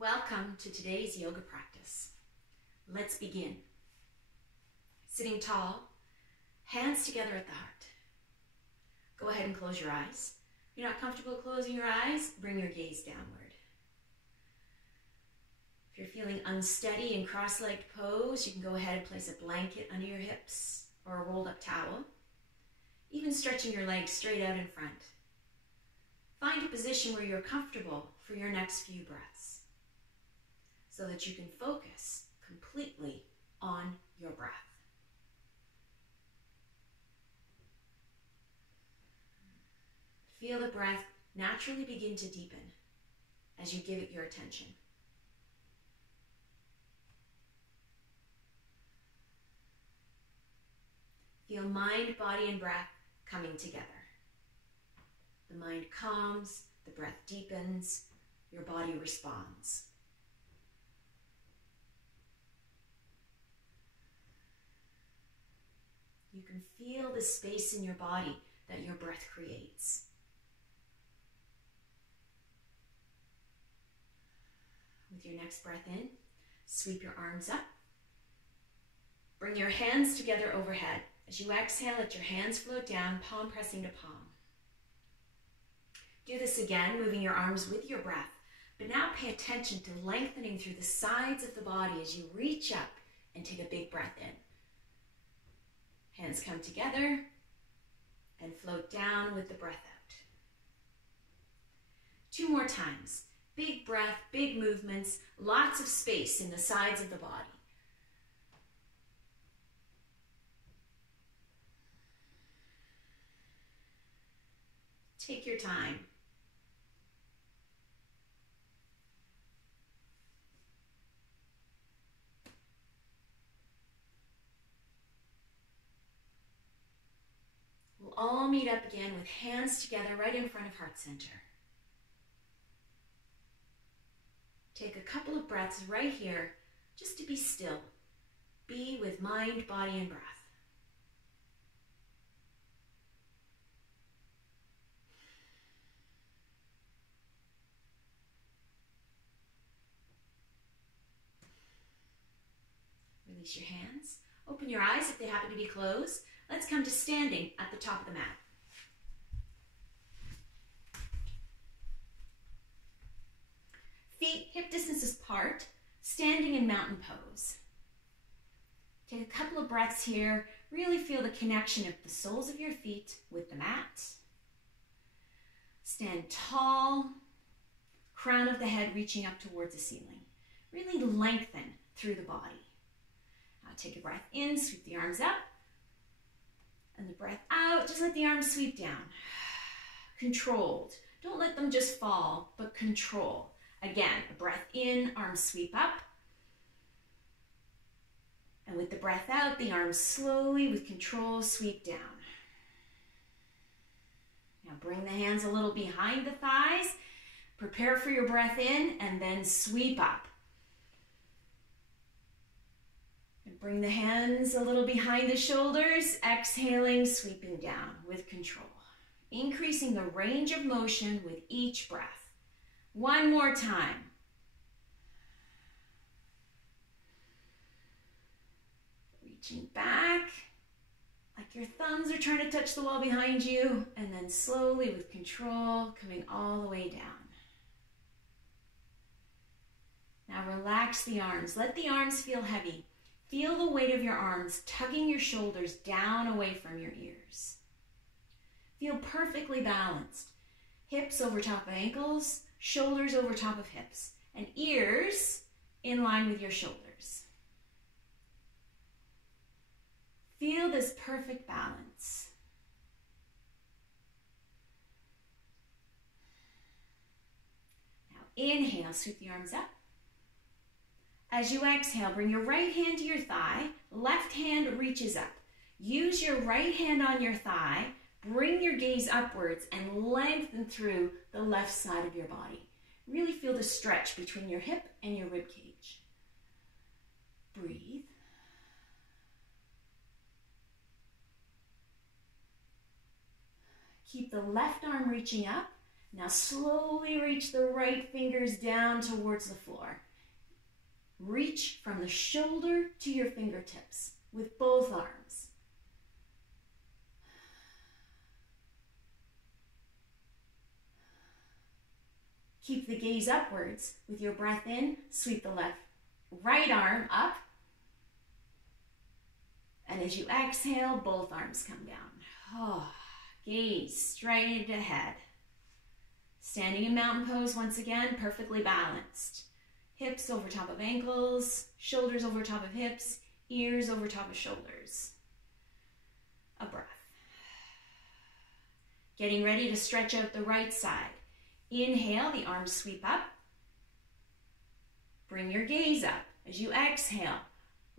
Welcome to today's yoga practice. Let's begin. Sitting tall, hands together at the heart. Go ahead and close your eyes. If you're not comfortable closing your eyes, bring your gaze downward. If you're feeling unsteady in cross-legged pose, you can go ahead and place a blanket under your hips or a rolled up towel, even stretching your legs straight out in front. Find a position where you're comfortable for your next few breaths, so that you can focus completely on your breath. Feel the breath naturally begin to deepen as you give it your attention. Feel mind, body, and breath coming together. The mind calms, the breath deepens, your body responds. You can feel the space in your body that your breath creates. With your next breath in, sweep your arms up. Bring your hands together overhead. As you exhale, let your hands float down, palm pressing to palm. Do this again, moving your arms with your breath, but now pay attention to lengthening through the sides of the body as you reach up and take a big breath in. Hands come together and float down with the breath out. 2 more times. Big breath, big movements, lots of space in the sides of the body. Take your time. We'll all meet up again with hands together right in front of heart center. Take a couple of breaths right here just to be still. Be with mind, body, and breath. Release your hands. Open your eyes if they happen to be closed. Let's come to standing at the top of the mat. Feet hip distance apart, standing in mountain pose. Take a couple of breaths here. Really feel the connection of the soles of your feet with the mat. Stand tall, crown of the head reaching up towards the ceiling. Really lengthen through the body. Now take a breath in, sweep the arms up. And the breath out, just let the arms sweep down. Controlled. Don't let them just fall, but control. Again, a breath in, arms sweep up. And with the breath out, the arms slowly, with control, sweep down. Now bring the hands a little behind the thighs. Prepare for your breath in, and then sweep up. Bring the hands a little behind the shoulders, exhaling, sweeping down with control. Increasing the range of motion with each breath. 1 more time. Reaching back, like your thumbs are trying to touch the wall behind you, and then slowly with control, coming all the way down. Now relax the arms. Let the arms feel heavy. Feel the weight of your arms tugging your shoulders down away from your ears. Feel perfectly balanced. Hips over top of ankles, shoulders over top of hips, and ears in line with your shoulders. Feel this perfect balance. Now inhale, sweep the arms up. As you exhale, bring your right hand to your thigh, left hand reaches up. Use your right hand on your thigh, bring your gaze upwards and lengthen through the left side of your body. Really feel the stretch between your hip and your rib cage. Breathe. Keep the left arm reaching up. Now slowly reach the right fingers down towards the floor. Reach from the shoulder to your fingertips with both arms. Keep the gaze upwards. With your breath in, sweep the right arm up. And as you exhale, both arms come down. Oh, gaze straight ahead. Standing in mountain pose once again, perfectly balanced. Hips over top of ankles, shoulders over top of hips, ears over top of shoulders. A breath. Getting ready to stretch out the right side. Inhale, the arms sweep up. Bring your gaze up. As you exhale,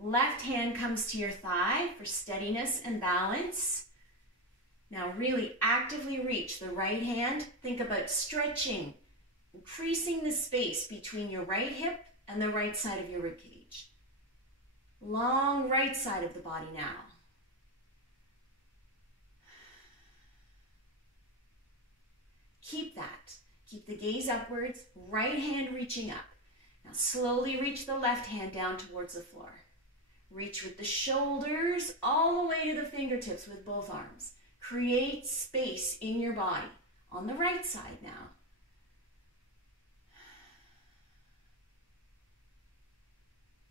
left hand comes to your thigh for steadiness and balance. Now really actively reach the right hand. Think about stretching, increasing the space between your right hip and the right side of your ribcage. Long right side of the body now. Keep that. Keep the gaze upwards, right hand reaching up. Now slowly reach the left hand down towards the floor. Reach with the shoulders all the way to the fingertips with both arms. Create space in your body. On the right side now.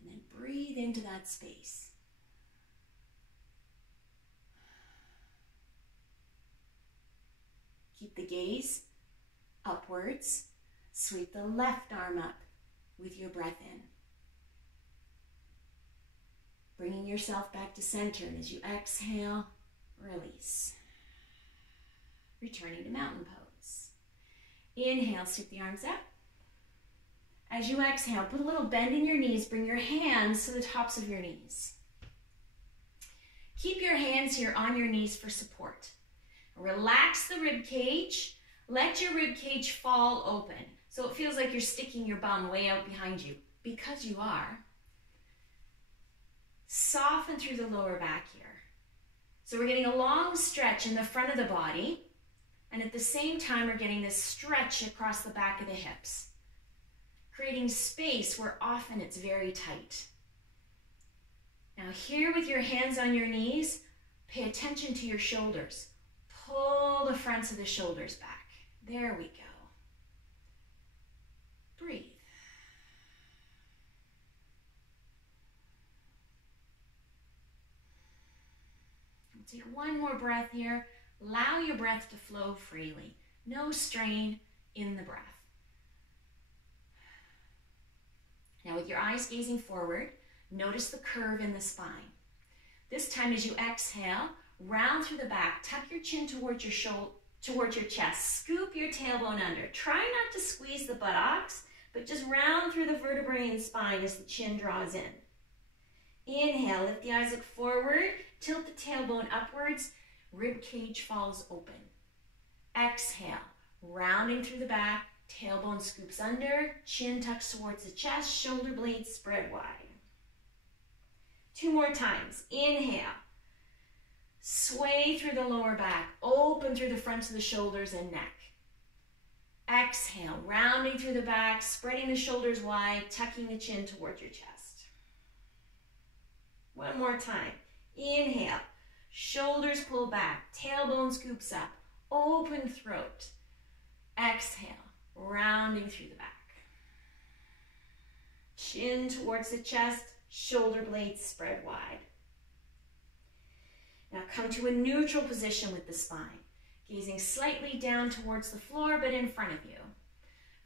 And then breathe into that space. Keep the gaze upwards. Sweep the left arm up with your breath in. Bringing yourself back to center. And as you exhale, release. Returning to mountain pose. Inhale, sweep the arms up. As you exhale, put a little bend in your knees. Bring your hands to the tops of your knees. Keep your hands here on your knees for support. Relax the rib cage. Let your rib cage fall open. So it feels like you're sticking your bum way out behind you, because you are. Soften through the lower back here. So we're getting a long stretch in the front of the body, and at the same time we're getting this stretch across the back of the hips, creating space where often it's very tight. Now here with your hands on your knees, pay attention to your shoulders. Pull the fronts of the shoulders back. There we go. Breathe. Take one more breath here. Allow your breath to flow freely. No strain in the breath. Now with your eyes gazing forward, notice the curve in the spine. This time as you exhale, round through the back, tuck your chin towards your shoulder, towards your chest. Scoop your tailbone under. Try not to squeeze the buttocks, but just round through the vertebrae and spine as the chin draws in. Inhale, lift the eyes, look forward, tilt the tailbone upwards, rib cage falls open. Exhale, rounding through the back, tailbone scoops under, chin tucks towards the chest, shoulder blades spread wide. 2 more times. Inhale, sway through the lower back, open through the fronts of the shoulders and neck. Exhale, rounding through the back, spreading the shoulders wide, tucking the chin towards your chest. 1 more time. Inhale, shoulders pull back, tailbone scoops up, open throat. Exhale, rounding through the back. Chin towards the chest, shoulder blades spread wide. Now come to a neutral position with the spine, gazing slightly down towards the floor but in front of you.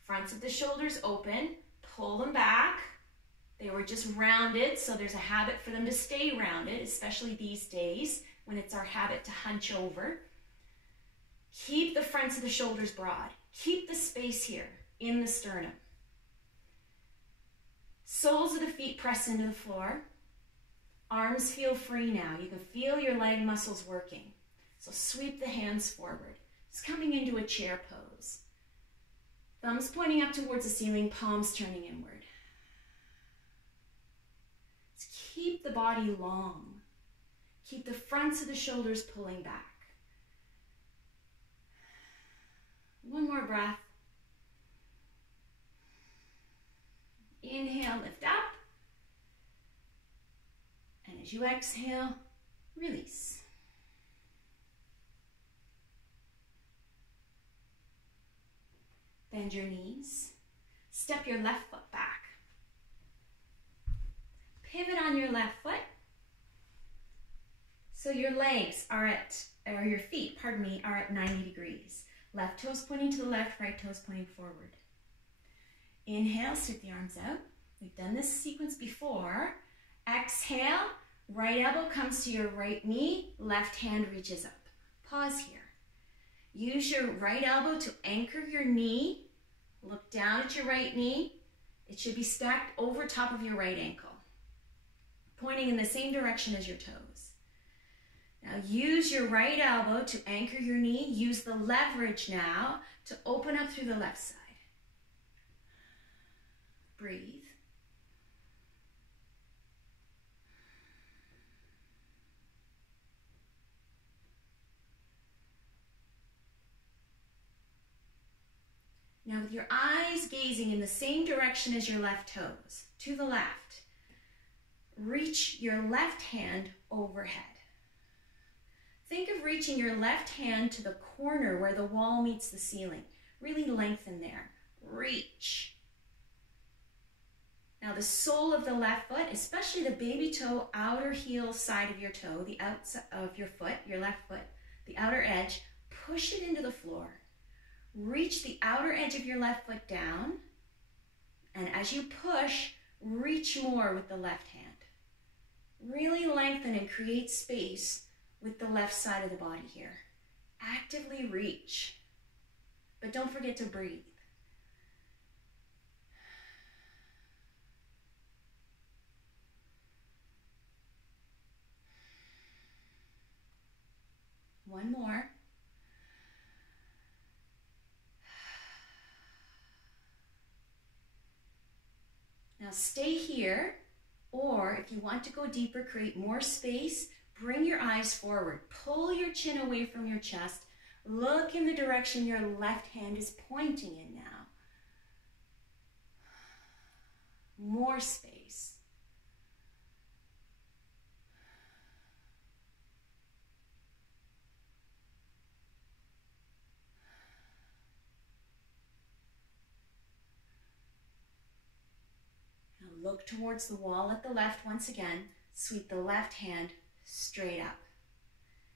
Fronts of the shoulders open, pull them back. They were just rounded, so there's a habit for them to stay rounded, especially these days when it's our habit to hunch over. Keep the fronts of the shoulders broad. Keep the space here in the sternum. Soles of the feet press into the floor. Arms feel free now. You can feel your leg muscles working. So sweep the hands forward. Just coming into a chair pose. Thumbs pointing up towards the ceiling, palms turning inward. Keep the body long. Keep the fronts of the shoulders pulling back. One more breath. Inhale, lift up. And as you exhale, release. Bend your knees. Step your left foot back. Pivot on your left foot. So your legs are or your feet, pardon me, are at 90 degrees. Left toes pointing to the left, right toes pointing forward. Inhale, sweep the arms out. We've done this sequence before. Exhale, right elbow comes to your right knee, left hand reaches up. Pause here. Use your right elbow to anchor your knee. Look down at your right knee. It should be stacked over top of your right ankle, pointing in the same direction as your toes. Now use your right elbow to anchor your knee. Use the leverage now to open up through the left side. Breathe. Now with your eyes gazing in the same direction as your left toes, to the left, reach your left hand overhead. Think of reaching your left hand to the corner where the wall meets the ceiling. Really lengthen there. Reach. Now the sole of the left foot, especially the baby toe, outer heel side of your toe, the outside of your foot, your left foot, the outer edge, push it into the floor. Reach the outer edge of your left foot down, and as you push, reach more with the left hand. Really lengthen and create space with the left side of the body here. Actively reach, but don't forget to breathe. One more. Now stay here, or if you want to go deeper, create more space, bring your eyes forward. Pull your chin away from your chest. Look in the direction your left hand is pointing in now. More space. Look towards the wall at the left once again. Sweep the left hand straight up.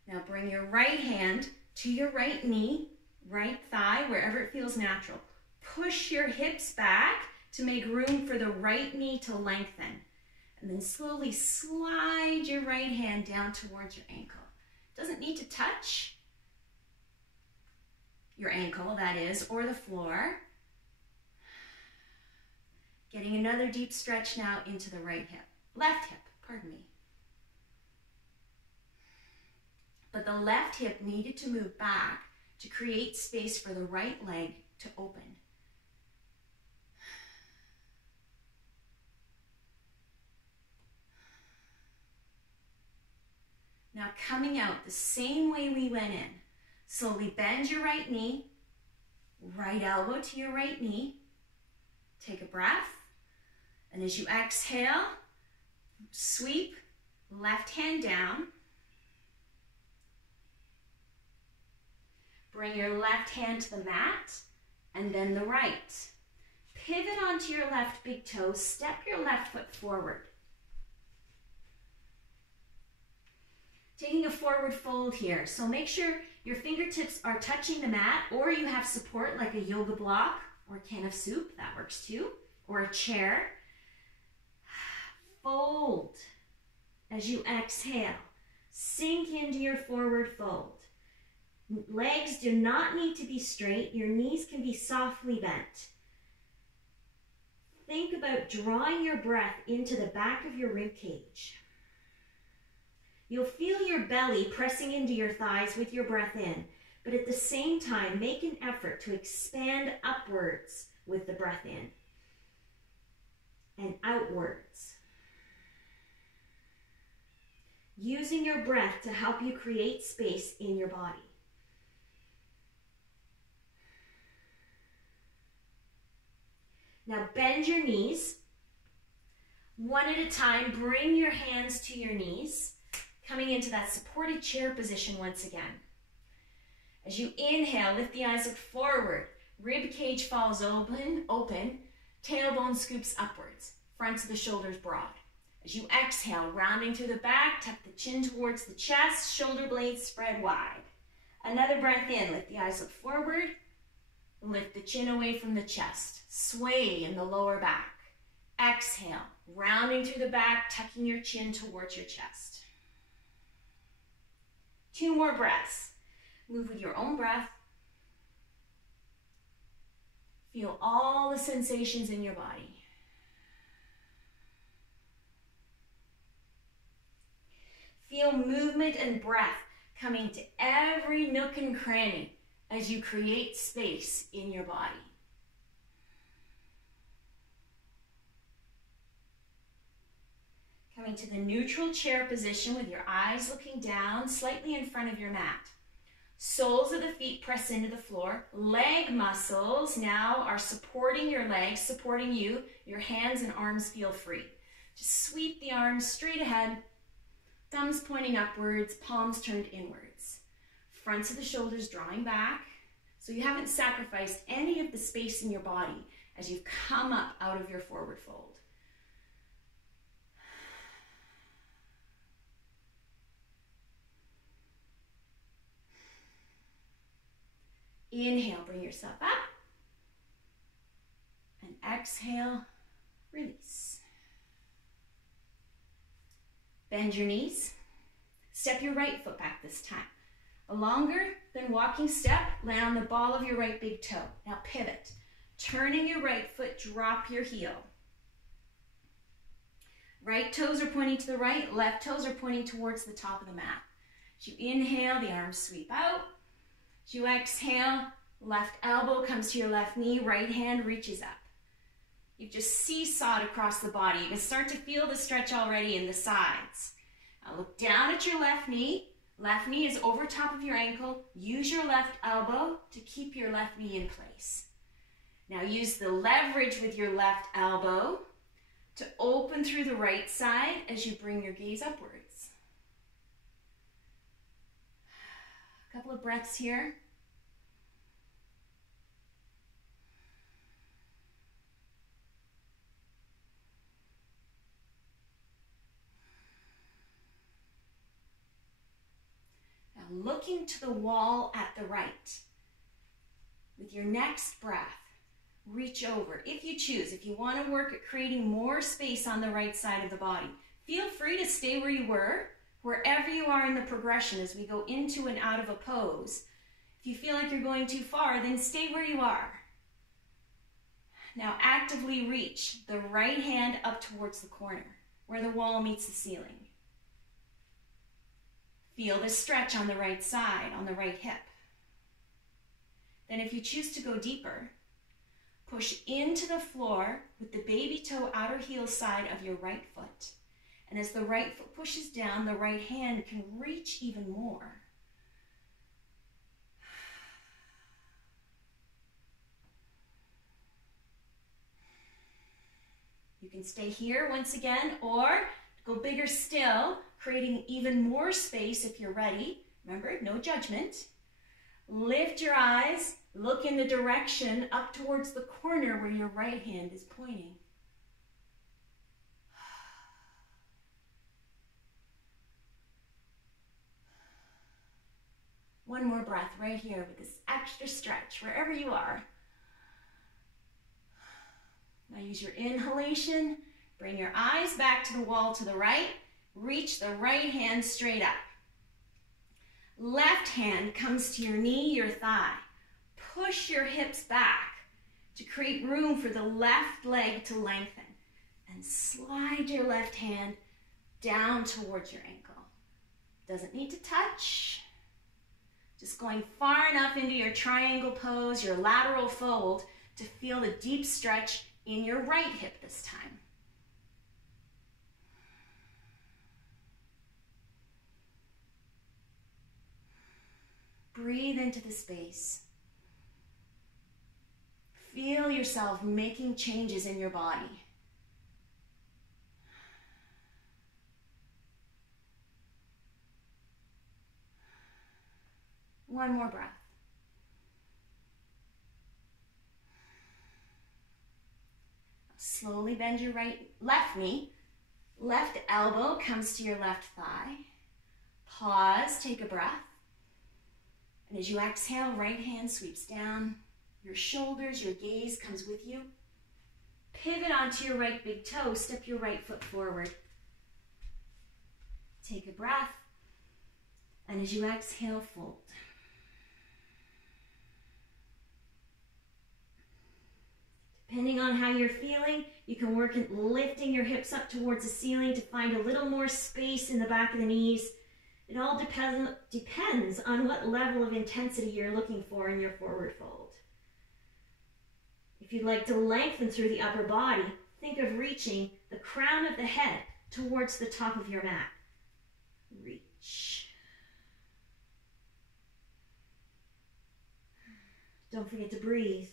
Now bring your right hand to your right knee, right thigh, wherever it feels natural. Push your hips back to make room for the right knee to lengthen. And then slowly slide your right hand down towards your ankle. Doesn't need to touch your ankle, that is, or the floor. Getting another deep stretch now into the right hip, left hip, pardon me. But the left hip needed to move back to create space for the right leg to open. Now coming out the same way we went in. Slowly bend your right knee, right elbow to your right knee. Take a breath. And as you exhale, sweep left hand down. Bring your left hand to the mat and then the right. Pivot onto your left big toe. Step your left foot forward. Taking a forward fold here. So make sure your fingertips are touching the mat, or you have support like a yoga block or a can of soup. That works too. Or a chair. Fold as you exhale. Sink into your forward fold. Legs do not need to be straight. Your knees can be softly bent. Think about drawing your breath into the back of your rib cage. You'll feel your belly pressing into your thighs with your breath in, but at the same time, make an effort to expand upwards with the breath in and outwards. Using your breath to help you create space in your body. Now bend your knees. One at a time, bring your hands to your knees, coming into that supported chair position once again. As you inhale, lift the eyes, look forward. Rib cage falls open, tailbone scoops upwards, fronts of the shoulders broad. As you exhale, rounding through the back, tuck the chin towards the chest, shoulder blades spread wide. Another breath in, lift the eyes, look forward, lift the chin away from the chest, sway in the lower back. Exhale, rounding through the back, tucking your chin towards your chest. 2 more breaths. Move with your own breath. Feel all the sensations in your body. Feel movement and breath coming to every nook and cranny as you create space in your body. Coming to the neutral chair position with your eyes looking down, slightly in front of your mat. Soles of the feet press into the floor. Leg muscles now are supporting your legs, supporting you. Your hands and arms feel free. Just sweep the arms straight ahead, thumbs pointing upwards, palms turned inwards. Fronts of the shoulders drawing back, so you haven't sacrificed any of the space in your body as you've come up out of your forward fold. Inhale, bring yourself up. And exhale, release. Bend your knees. Step your right foot back this time. A longer than walking step, land on the ball of your right big toe. Now pivot. Turning your right foot, drop your heel. Right toes are pointing to the right, left toes are pointing towards the top of the mat. As you inhale, the arms sweep out. As you exhale, left elbow comes to your left knee, right hand reaches up. You've just seesawed across the body. You can start to feel the stretch already in the sides. Now look down at your left knee. Left knee is over top of your ankle. Use your left elbow to keep your left knee in place. Now use the leverage with your left elbow to open through the right side as you bring your gaze upwards. A couple of breaths here. Now looking to the wall at the right. With your next breath, reach over. If you choose, if you want to work at creating more space on the right side of the body, feel free to stay where you were, wherever you are in the progression as we go into and out of a pose. If you feel like you're going too far, then stay where you are. Now actively reach the right hand up towards the corner, where the wall meets the ceiling. Feel the stretch on the right side, on the right hip. Then if you choose to go deeper, push into the floor with the baby toe outer heel side of your right foot. And as the right foot pushes down, the right hand can reach even more. You can stay here once again, or go bigger still, creating even more space if you're ready. Remember, no judgment. Lift your eyes, look in the direction up towards the corner where your right hand is pointing. One more breath right here with this extra stretch, wherever you are. Now use your inhalation, bring your eyes back to the wall to the right, reach the right hand straight up. Left hand comes to your knee, your thigh. Push your hips back to create room for the left leg to lengthen. And slide your left hand down towards your ankle. Doesn't need to touch. Just going far enough into your triangle pose, your lateral fold, to feel the deep stretch in your right hip this time. Breathe into the space. feel yourself making changes in your body. One more breath. Slowly bend your left knee. Left elbow comes to your left thigh. Pause, take a breath. And as you exhale, right hand sweeps down your shoulders, your gaze comes with you. Pivot onto your right big toe, step your right foot forward. Take a breath. And as you exhale, fold. Depending on how you're feeling, you can work at lifting your hips up towards the ceiling to find a little more space in the back of the knees. It all depends on what level of intensity you're looking for in your forward fold. If you'd like to lengthen through the upper body, think of reaching the crown of the head towards the top of your mat. Reach. Don't forget to breathe.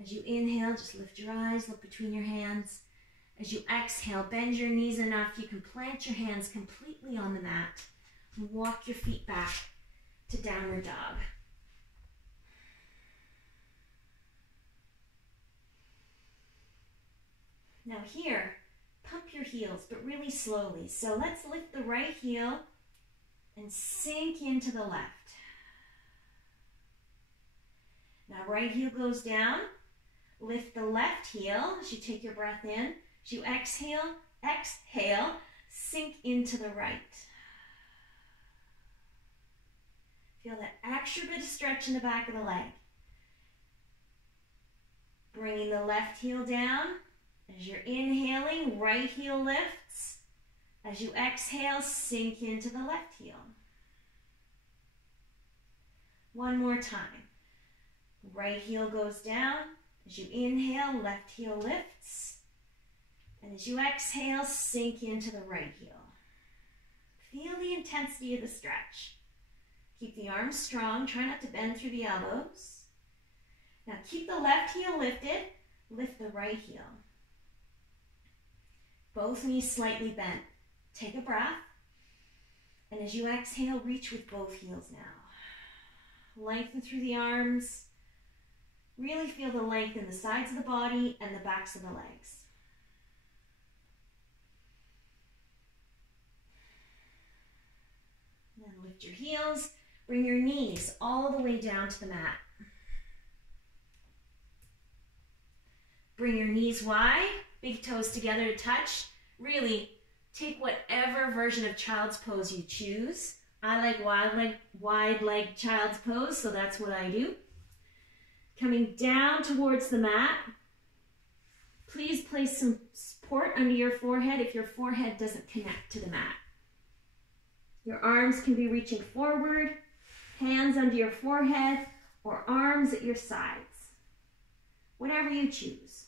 As you inhale, just lift your eyes, look between your hands. As you exhale, bend your knees enough you can plant your hands completely on the mat and walk your feet back to downward dog. Now here, pump your heels, but really slowly. So let's lift the right heel and sink into the left. Now right heel goes down. Lift the left heel as you take your breath in. As you exhale, sink into the right. Feel that extra bit of stretch in the back of the leg. Bringing the left heel down. As you're inhaling, right heel lifts. As you exhale, sink into the left heel. One more time. Right heel goes down. As you inhale, left heel lifts. And as you exhale, sink into the right heel. Feel the intensity of the stretch. Keep the arms strong. Try not to bend through the elbows. Now keep the left heel lifted. Lift the right heel. Both knees slightly bent. Take a breath. And as you exhale, reach with both heels now. Lengthen through the arms. Really feel the length in the sides of the body and the backs of the legs. Then lift your heels, bring your knees all the way down to the mat. Bring your knees wide, big toes together to touch. Really, take whatever version of child's pose you choose. I like wide leg child's pose, so that's what I do. Coming down towards the mat. Please place some support under your forehead if your forehead doesn't connect to the mat. Your arms can be reaching forward, hands under your forehead, or arms at your sides. Whatever you choose.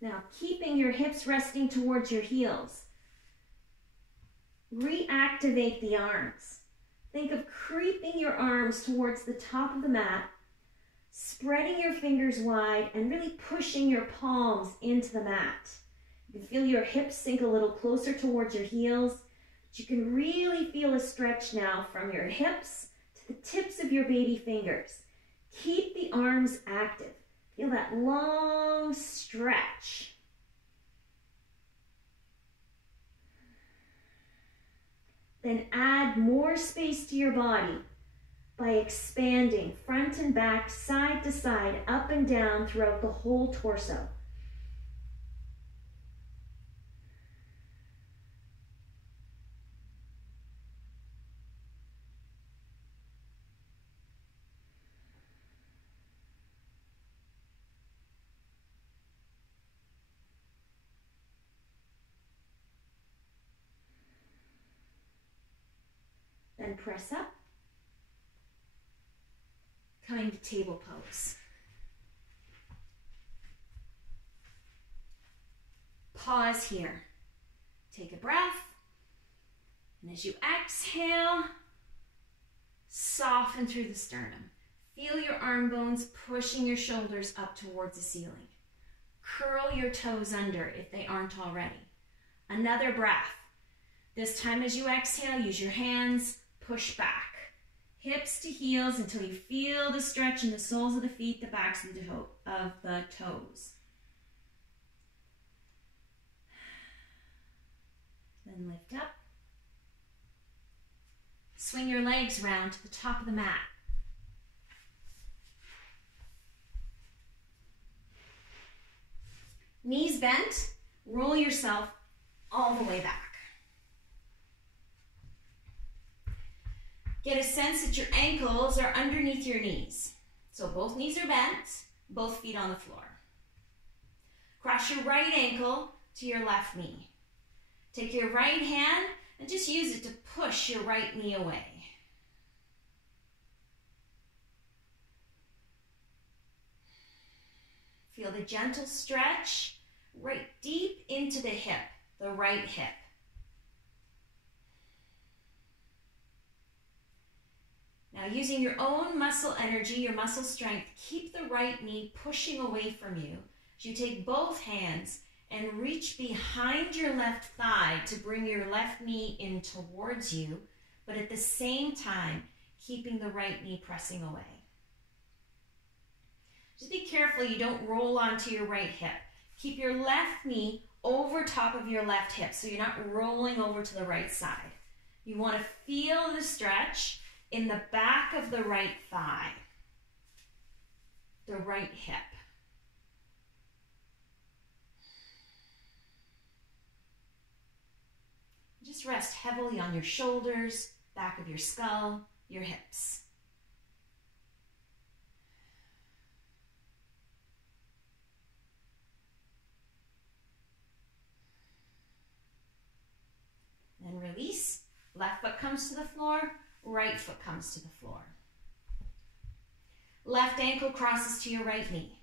Now, keeping your hips resting towards your heels, reactivate the arms. Think of creeping your arms towards the top of the mat, spreading your fingers wide, and really pushing your palms into the mat. You can feel your hips sink a little closer towards your heels, but you can really feel a stretch now from your hips to the tips of your baby fingers. Keep the arms active. Feel that long stretch. Then add more space to your body by expanding front and back, side to side, up and down throughout the whole torso. press up. Coming to table pose. Pause here. Take a breath. And as you exhale, soften through the sternum. Feel your arm bones pushing your shoulders up towards the ceiling. Curl your toes under if they aren't already. Another breath. This time as you exhale, use your hands, push back. Hips to heels until you feel the stretch in the soles of the feet, the backs of the toes. Then lift up. Swing your legs round to the top of the mat. Knees bent, roll yourself all the way back. Get a sense that your ankles are underneath your knees. So both knees are bent, both feet on the floor. Cross your right ankle to your left knee. Take your right hand and just use it to push your right knee away. Feel the gentle stretch right deep into the hip, the right hip. Now, using your own muscle energy, your muscle strength, keep the right knee pushing away from you as you take both hands and reach behind your left thigh to bring your left knee in towards you, but at the same time, keeping the right knee pressing away. Just be careful you don't roll onto your right hip. Keep your left knee over top of your left hip so you're not rolling over to the right side. You want to feel the stretch in the back of the right thigh, the right hip. Just rest heavily on your shoulders, back of your skull, your hips. Then release. Left foot comes to the floor, right foot comes to the floor. Left ankle crosses to your right knee.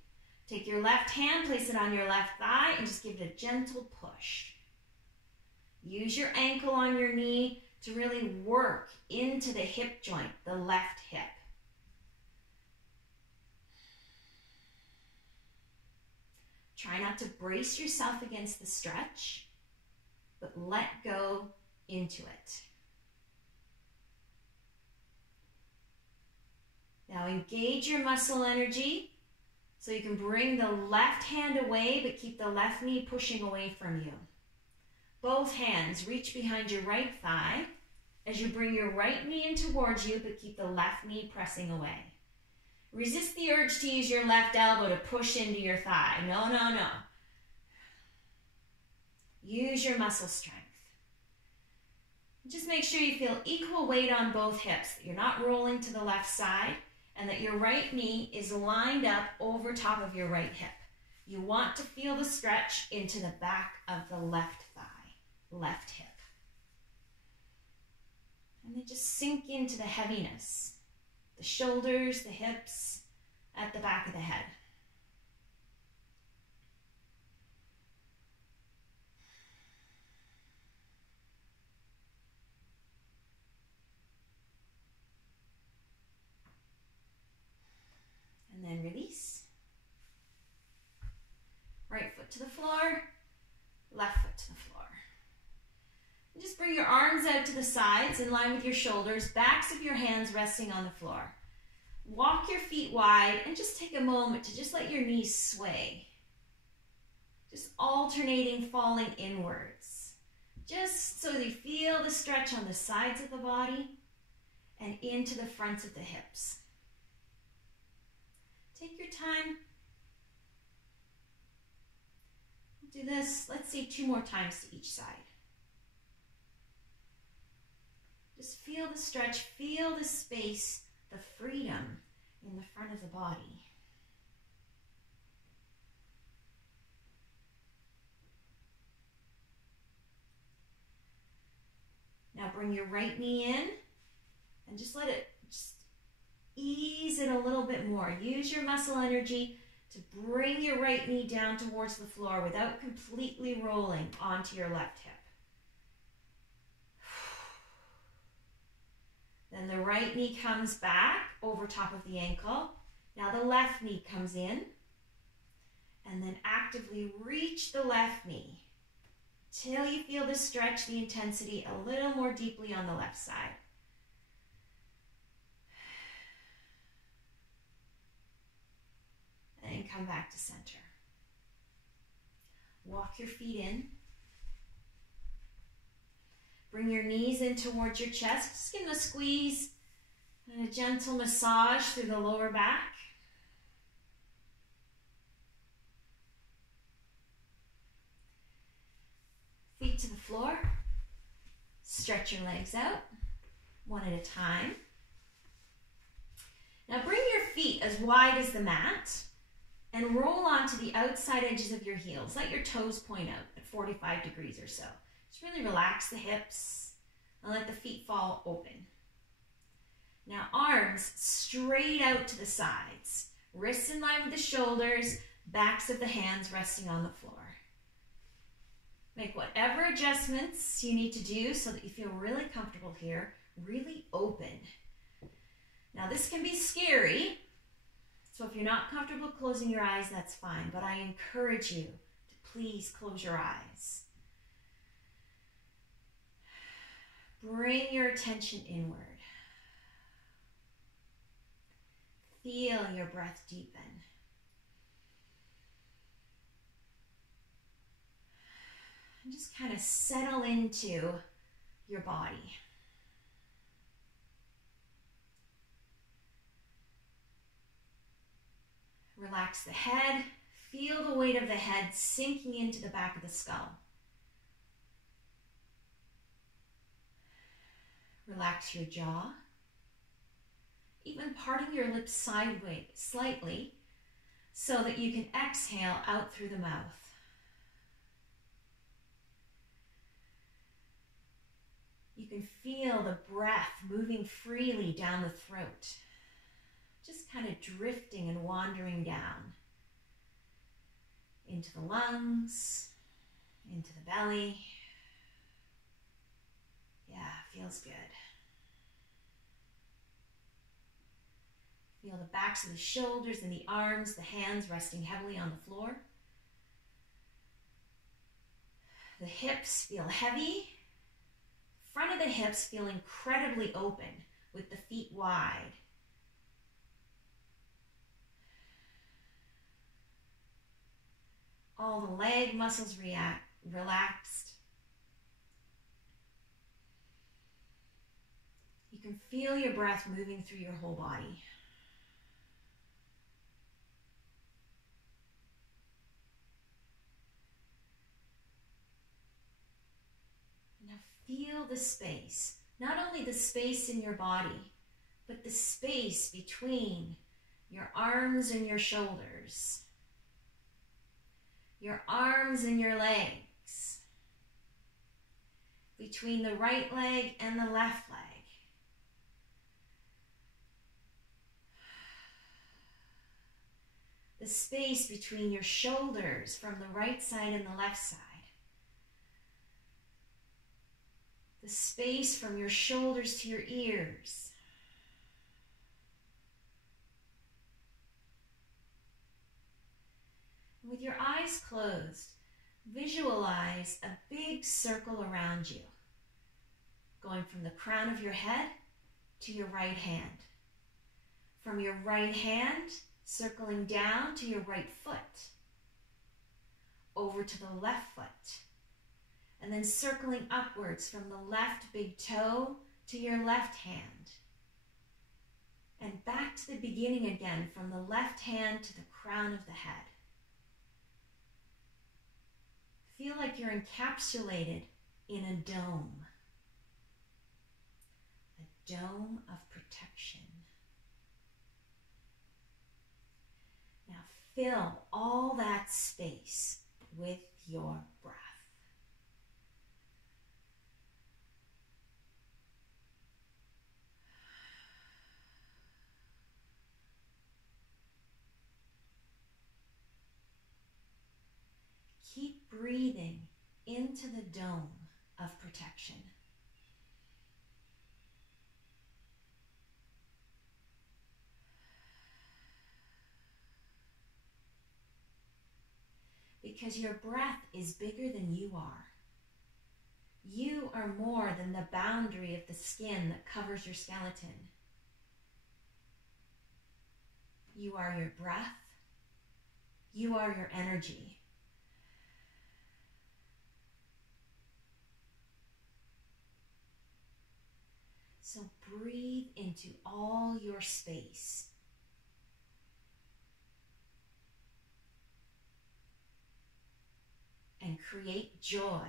Take your left hand, place it on your left thigh, and just give it a gentle push. Use your ankle on your knee to really work into the hip joint, the left hip. Try not to brace yourself against the stretch, but let go into it. Now engage your muscle energy so you can bring the left hand away but keep the left knee pushing away from you. Both hands reach behind your right thigh as you bring your right knee in towards you but keep the left knee pressing away. Resist the urge to use your left elbow to push into your thigh. No, no, no. Use your muscle strength. Just make sure you feel equal weight on both hips, that you're not rolling to the left side, and that your right knee is lined up over top of your right hip. You want to feel the stretch into the back of the left thigh, left hip. And then just sink into the heaviness, the shoulders, the hips, at the back of the head. And then release. Right foot to the floor, left foot to the floor. And just bring your arms out to the sides in line with your shoulders, backs of your hands resting on the floor. Walk your feet wide and just take a moment to just let your knees sway. Just alternating, falling inwards. Just so you feel the stretch on the sides of the body and into the fronts of the hips. Take your time. Do this, let's see, 2 more times to each side. Just feel the stretch, feel the space, the freedom in the front of the body. Now bring your right knee in just let it just ease it a little bit more. Use your muscle energy to bring your right knee down towards the floor without completely rolling onto your left hip. Then the right knee comes back over top of the ankle. Now the left knee comes in, and then actively reach the left knee till you feel the stretch, the intensity a little more deeply on the left side. And come back to center. Walk your feet in. Bring your knees in towards your chest. Just give them a squeeze and a gentle massage through the lower back. Feet to the floor. Stretch your legs out, one at a time. Now bring your feet as wide as the mat and roll onto the outside edges of your heels. Let your toes point out at 45 degrees or so. Just really relax the hips and let the feet fall open. Now arms straight out to the sides. Wrists in line with the shoulders, backs of the hands resting on the floor. Make whatever adjustments you need to do so that you feel really comfortable here, really open. Now this can be scary. So if you're not comfortable closing your eyes, that's fine, but I encourage you to please close your eyes. Bring your attention inward. Feel your breath deepen. And just kind of settle into your body. Relax the head. Feel the weight of the head sinking into the back of the skull. Relax your jaw. Even parting your lips sideways slightly so that you can exhale out through the mouth. You can feel the breath moving freely down the throat. Just kind of drifting and wandering down into the lungs, into the belly. Yeah, feels good. Feel the backs of the shoulders and the arms, the hands resting heavily on the floor. The hips feel heavy. Front of the hips feel incredibly open with the feet wide. All the leg muscles relaxed. You can feel your breath moving through your whole body. Now feel the space, not only the space in your body, but the space between your arms and your shoulders. Your arms and your legs, between the right leg and the left leg. The space between your shoulders from the right side and the left side. The space from your shoulders to your ears. With your eyes closed, visualize a big circle around you, going from the crown of your head to your right hand. From your right hand, circling down to your right foot, over to the left foot, and then circling upwards from the left big toe to your left hand, and back to the beginning again from the left hand to the crown of the head. Feel like you're encapsulated in a dome of protection. Now fill all that space with your breath. breathing into the dome of protection. Because your breath is bigger than you are. You are more than the boundary of the skin that covers your skeleton. You are your breath. You are your energy. So breathe into all your space. And create joy.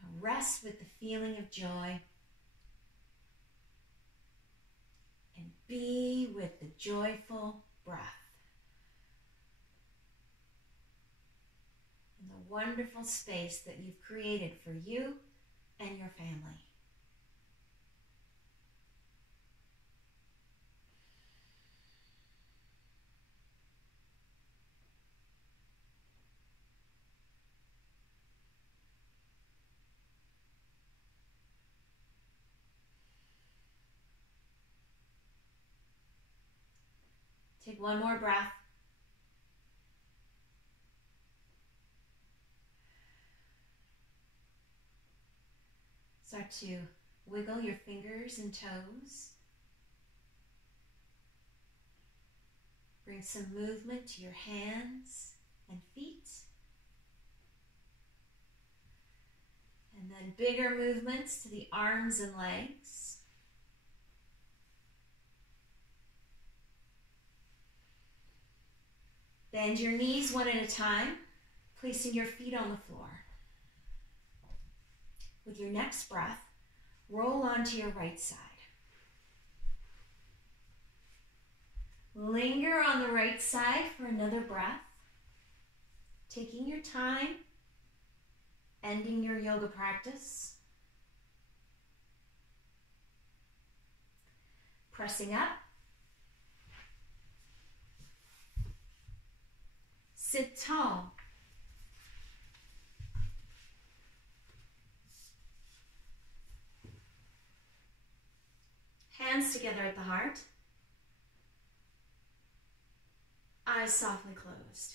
Now rest with the feeling of joy and be with the joyful breath. The wonderful space that you've created for you and your family. Take one more breath. Start to wiggle your fingers and toes. Bring some movement to your hands and feet. And then bigger movements to the arms and legs. Bend your knees one at a time, placing your feet on the floor. With your next breath, roll onto your right side. Linger on the right side for another breath, taking your time, ending your yoga practice. Pressing up. Sit tall. Hands together at the heart. Eyes softly closed.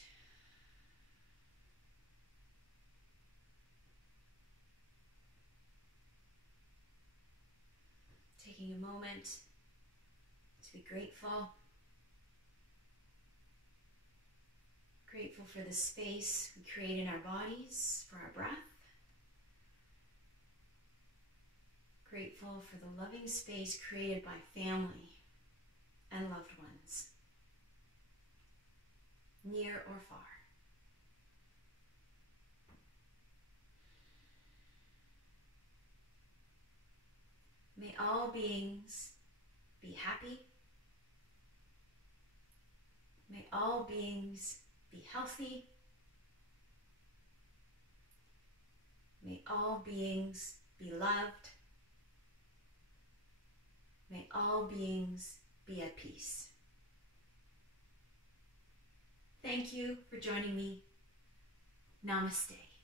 Taking a moment to be grateful. Grateful for the space we create in our bodies, for our breath. Grateful for the loving space created by family and loved ones, near or far. May all beings be happy. May all beings be healthy. May all beings be loved. May all beings be at peace. Thank you for joining me. Namaste.